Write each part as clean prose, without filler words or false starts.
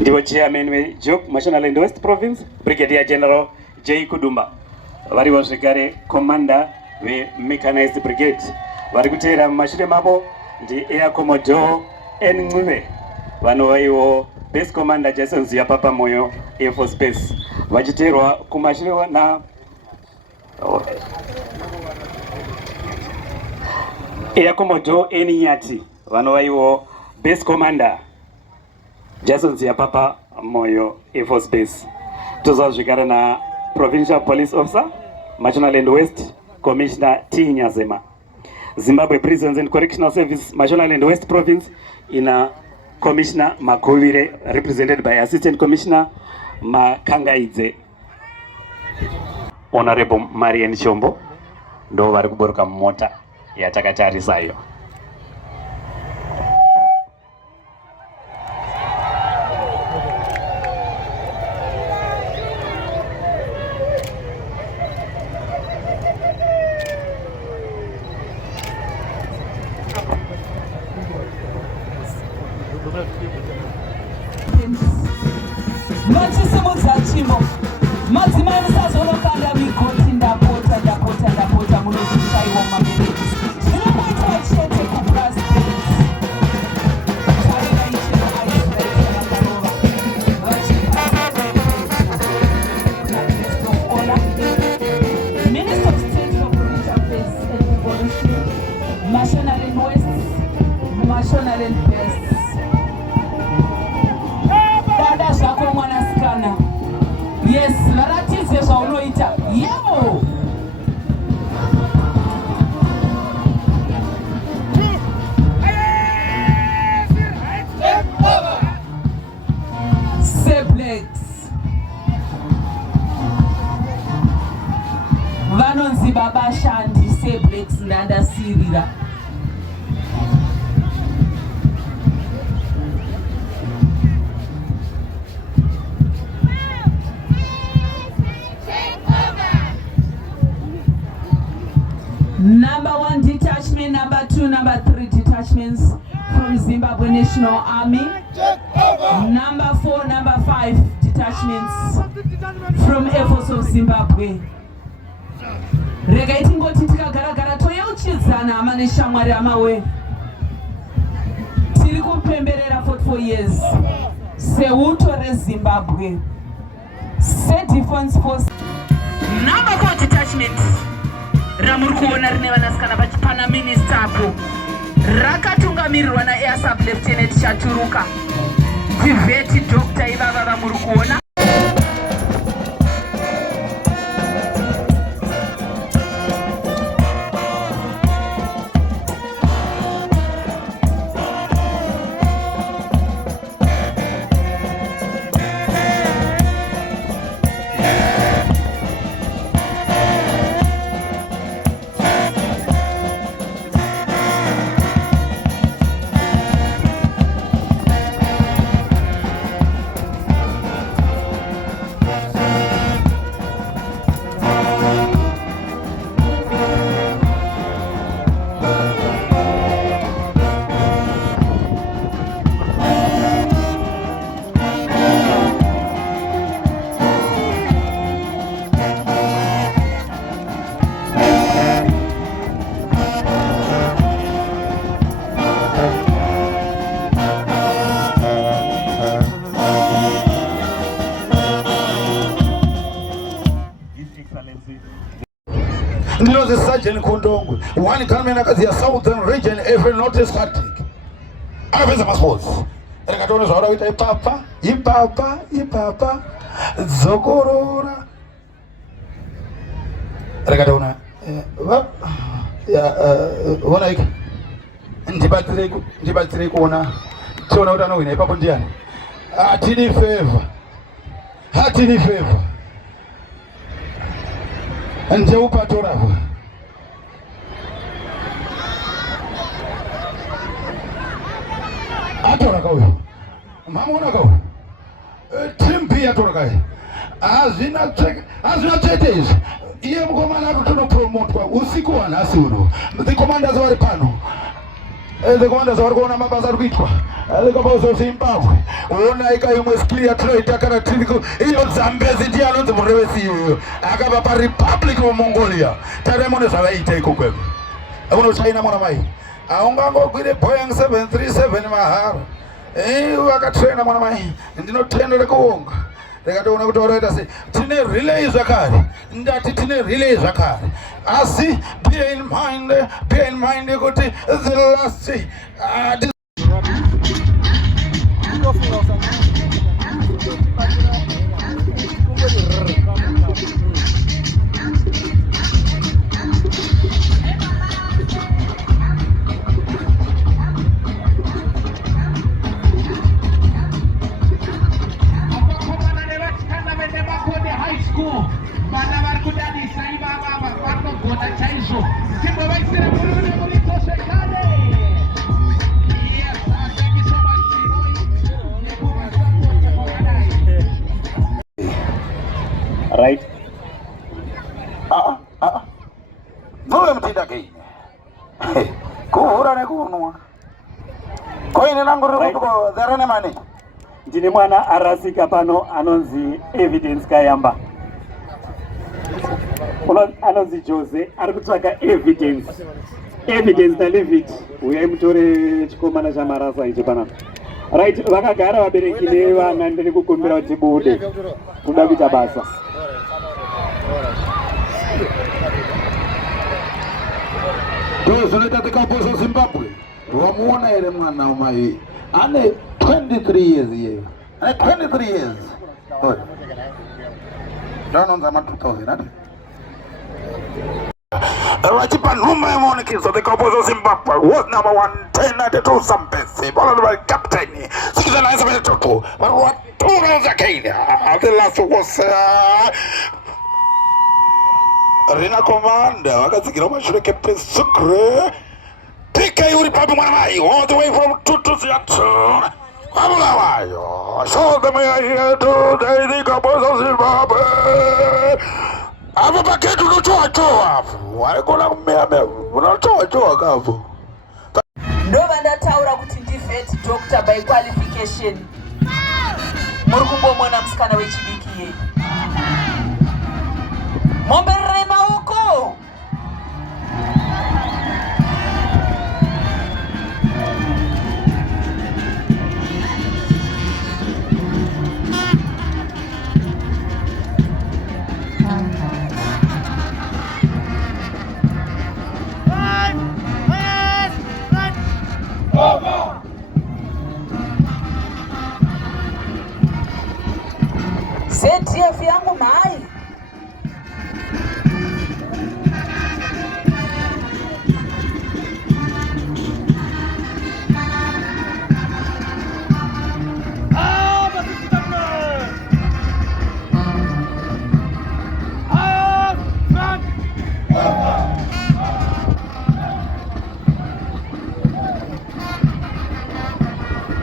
Ndiwo chairman weJOC Mashonaland West Province Brigadier General J Kudumba vari vazvigare commander veMechanized Brigade vari kuteera mumashure mavo ndi Air Commodore N Ncube vanova ivo Base Commander Jason Ziyapapa Moyo Air Force Base vachiteerwa kumashure na Air Commodore N Nyati vanova ivo Base Commander Jason Ziyapapa Moyo Air Force Base. Tozazvigara na Provincial Police Officer Mashonaland West Commissioner T Nyazema. Zimbabwe Prisons and Correctional Service Mashonaland West Province ina Commissioner Makovire represented by Assistant Commissioner Makangaidze. Honorable Marian Shombo ndo vari kuburuka mota yatakatarisayo. Chimo madzimai musazonokanda migoti ndapota munoshishaiwa mabereki zvinomoitwa chete kuprasiteti tariraichero aisraearakarova vachiola Minister of State for Provincial Affairs and Devolution Mashonaland West Mashonaland Best dada zvako mwanasikana. Yes, varatidze zvaunoita. Yebo. Seblex. Vanonzi baba Shandi Seblex ndandasirira. Number 1 detachment, number 2, number 3 detachments from Zimbabwe National Army. Number 4, number 5 detachments from Air Force of Zimbabwe. Rega itingoti tikagara toyeuchidzana hama neshamwari hamawe. Tiri kupemberera 44 years seuto reZimbabwe seDefense Force. Number 4 detachment ramuri kuona rine vanasikana vachipana minista apo rakatungamirirwa naAir Sub Lieutenant Chaturuka Tiveti Dr. ivava vamuri kuona. region Kundongwe. One gunman akazia southern region every notice static. Aveza masports. Rekatona zvaura kuita ipapa zokorora. Rekatona ona ika ndibatsire kuona tiona kuti anohwina ipapo ndiani. Hatini favor ndeupatoravo atoraka uyu mamuonaka uyu team B atoraka uyu hazvina tsvete izvi. Iye mukomana akutonopromotwa usiku wanhasi uno. The commanders vari pano. The commanders vari kuona mabasa ari kuitwa. The commanders of Zimbabwe. Ona ika imwe clear trade kana tiri iyo Zambezi ndiye anonzi murevesi iyoyo. Akabva paRepublic of Mongolia. Tarimone zvavaita ikoko. Akuno China mwana mai. Aungangogwire Boeing 737 mahara. Wakatraina mwana mai. Ndinotendera kuonga. Rekatoona kuti waraita sei tine relay zvakare ndati tine relay zvakare asi bear in mind kuti the last right. Nole mtida kei. Kuhura nekunwa. Koine nangu rikutuko dherene mani. Ndine mwana arasika pano anonzi evidence kayamba. Anonzi Jose ari kutsvaka evidence na Levit. Uyai mutore chikomana chamarasa icho panapa. Right, vakagara vabereki nevana ndiri kukumbira kuti bude kuda kuita basa. Zonoita tikaposa Zimbabwe. Wamuona ere mwana umai. Ane 23 years iye. Ane 23 years. Janonza ma 2000 ati. Rachipa Numa Monikis of the Composer Zimbabwe was number 11092 Zambezi, followed by Captain 6972. But what 2 rounds again? The last was Arena Commander, Wakazikiro Mashure Captain Sukre. PK Uri Papi Manamai, all the way from Tutuziatu. Show them here to the Composer Zimbabwe. Ava paketu unotoa waikola kumea unotoa kavu ndova ndataura kuti ndivhet doctor by qualification muri kumbomona musikana wechidiki ye momberere maoko ZTF yangu mai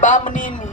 Bamnini